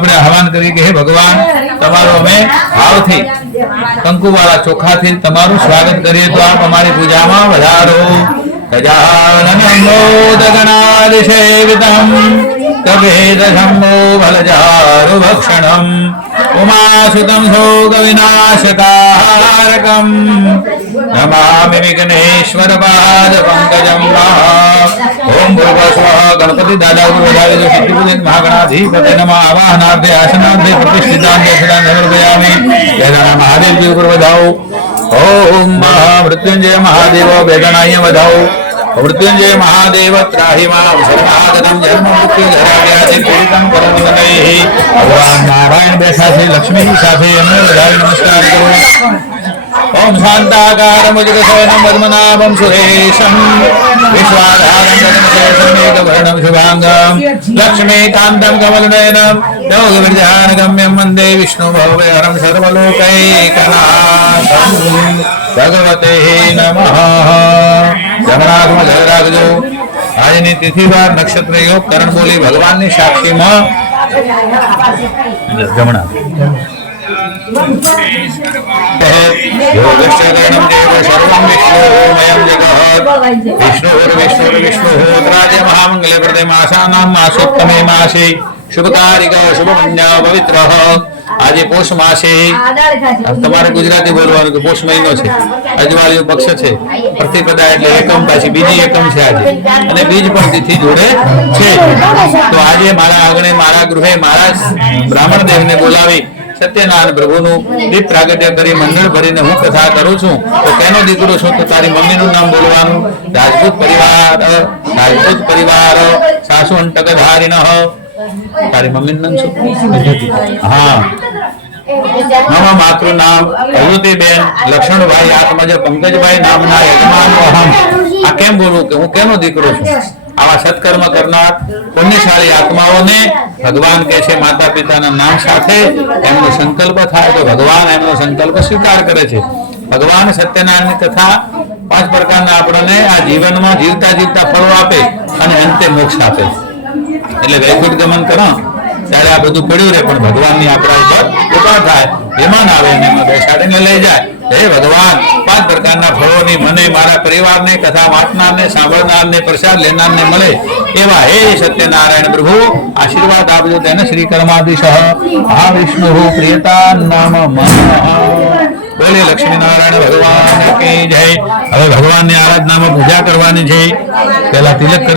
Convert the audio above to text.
આપણે આહવાન કરીએ કે હે ભગવાન તમારો અમે ભાવથી કંકુવાળા ચોખાથી તમારું સ્વાગત કરીએ તો આપ અમારી પૂજામાં વધારો। ગજાનન મોદગણાદિસેવિતમ કભેદ શંભો ફલચારુ ભક્ષણમ ઉમાસુતમ શોક વિનાશકારકમ નમામિ વિઘ્નેશ્વર પાદ પંકજમ। ઓમ ભૂર્ભુવઃ ગણપતિ દાદા વધારે જો સિદ્ધિપુજિત મહાગણાધિપતે નમઃ। આવાહનાર્થે આસનાર્થે પ્રતિષ્ઠિતાર્થે સદા સમર્પયામિ। વેદના મહાદેવ જી ઉપર વધાવો। ओम मृत्युंजय महादेव वेदनाय वधाओ। मृत्युंजय महादेव त्राहि मां शरणागतं जन्म मृत्यु धराव्याधि पीड़ितं करुणैः। भगवान नारायण बैठा थे लक्ष्मी जी साथे अमे बधाई नमस्कार करो। ओम शांताकारं भुजगशयनं पद्मनाभं सुरेशं विश्वाधारं गगनशेषं मेघवर्णं शुभांगं लक्ष्मीकान्तं कमलनयनं योगविद्यानगम्यं वन्दे विष्णुभवभयहरं सर्वलोकैकनाथं। भगवते नमः। जगन्नाथ में जय राखजो। आज तिथिवार नक्षत्र योग करण बोली भगवान की साक्षी में जमना महामंगले प्रदे मासानां मासोत्तमे मासे शुभकारिक शुभपुण्य पवित्र। आज पोष मासे તમારે ગુજરાતી બોલવાનું કે પોષ મહિનો છે, અજવાળિયો પક્ષ છે, પ્રતિપદા એટલે એકમ, પાછી બીજી એકમ છે આજે, અને બીજ પણ તિથિ જોડે છે। તો આજે મારા આંગણે મારા ગૃહે મારા બ્રાહ્મણ દેવને બોલાવી સત્યનારાયણ પ્રભુનું દીપ પ્રાગટ્ય કરી મંડળ ભરીને હું કથા કરું છું। તો તેનો દીકરો છું તો તારી મમ્મીનું નામ બોલવાનું। રાજપૂત પરિવાર સાસુ અંટકધારિણ। તારી મમ્મીનું નામ શું? હા, मम मातृ नाम अयुतिबेन लक्ष्मणभाई आत्मज पंकजभाई नामना यजमान अहम। आ केम बोलूं के हूँ केनो दीकरो छुं। आवा सत्कर्म करनार पुण्यशाली आत्माओने भगवान कहे माता पिताना नाम साथे एमनो संकल्प थाय तो भगवान एमनो संकल्प स्वीकार करे छे। भगवान सत्यनारायण कथा 5 प्रकारना आपणे आ जीवनमां जीवता जीवता फळो आपे अने अंते मोक्ष आपे। એટલે વૈકુંઠ ગમન કરો ત્યારે આ બધું પડ્યું રહે, પણ ભગવાનની આપણા ઉપર કૃપા થાય, વિમાન આવે અને એમાં બેસાડીને લઈ જાય। હે ભગવાન 5 પ્રકારના ફળોની મને મારા પરિવારને કથા વાંચનારને સાંભળનારને પ્રસાદ લેનારને મળે એવા હે સત્યનારાયણ પ્રભુ આશીર્વાદ આપજો। તેને શ્રી કર્માધીશ મહાવિષ્ણુ પ્રિયતા નામ બોલે લક્ષ્મીનારાયણ ભગવાન की जय। હવે ભગવાનની આરાધનામાં પૂજા કરવાની છે। પહેલા તિલક